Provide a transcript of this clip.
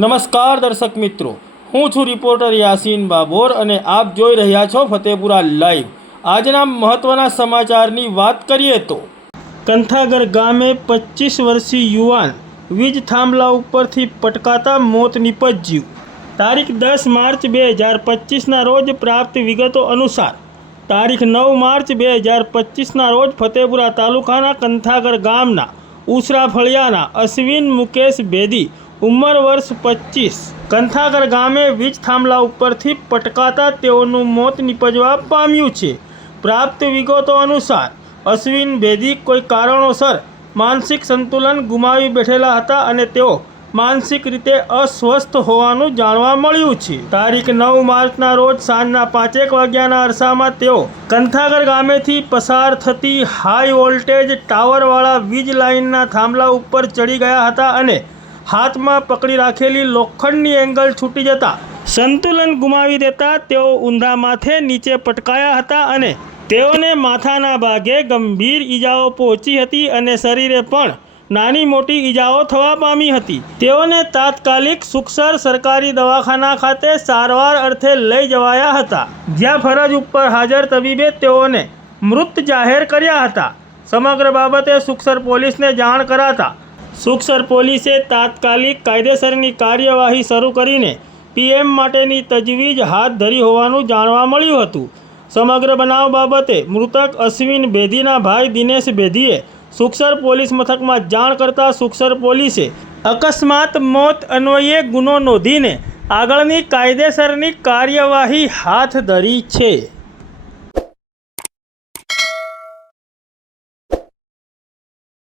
નમસ્કાર દર્શક મિત્રો. હું છું રિપોર્ટર યાસીન બાબોર અને આપ જોઈ રહ્યા છો ફતેપુરા લાઈવ. આજના મહત્વના સમાચારની વાત કરીએ તો, કંથાગર ગામે પચીસ વર્ષીય યુવાન વીજ થાંભલા ઉપરથી પટકાતા મોત નિપજ્યું. તારીખ દસ માર્ચ બે હજાર પચીસના રોજ પ્રાપ્ત વિગતો અનુસાર, તારીખ નવ માર્ચ બે હજાર પચીસના રોજ ફતેપુરા તાલુકાના કંથાગર ગામના ઉસરા ફળિયાના અશ્વિન મુકેશ ભેદી ઉંમર વર્ષ પચીસ કંથાગર ગામે વીજ થાંભલા ઉપરથી પટકાતા તેઓનું મોત નીપજવા પામ્યું છે. પ્રાપ્ત વિગતો અનુસાર, અશ્વિન ભેદી કોઈ કારણોસર માનસિક સંતુલન ગુમાવી બેઠેલા હતા અને તેઓ માનસિક રીતે અસ્વસ્થ હોવાનું જાણવા મળ્યું છે. તારીખ નવ માર્ચના રોજ સાંજના પાંચેક વાગ્યાના અરસામાં તેઓ કંથાગર ગામેથી પસાર થતી હાઈ વોલ્ટેજ ટાવરવાળા વીજ લાઇનના થાંભલા ઉપર ચડી ગયા હતા અને હાથમાં પકડી રાખેલી લોખંડની એંગલ છૂટી જતા સંતુલન ગુમાવી દેતા તેઓ ઊંધા માથે નીચે પટકાયા હતા અને તેઓને માથાના ભાગે ગંભીર ઈજાઓ પહોંચી હતી અને શરીરે પણ નાની મોટી ઈજાઓ થવા પામી હતી. તેઓને તાત્કાલિક સુખસર સરકારી દવાખાના ખાતે સારવાર અર્થે લઈ જવાયા હતા. જ્યાં ફરજ ઉપર હાજર તબીબે તેઓને મૃત જાહેર કર્યા હતા. સમગ્ર બાબતે સુખસર પોલીસને જાણ કરાતા સુખસર પોલીસે તાત્કાલિક કાયદેસરની કાર્યવાહી શરૂ કરીને પીએમ માટેની તજવીજ હાથ ધરી હોવાનું જાણવા મળ્યું હતું. સમગ્ર બનાવ બાબતે મૃતક અશ્વિન બેદીના ભાઈ દિનેશ બેદીએ સુખસર પોલીસ મથકમાં જાણ કરતા સુખસર પોલીસે અકસ્માત, મોત અન્વયે ગુનો નોંધીને આગળની કાયદેસરની કાર્યવાહી હાથ ધરી છે.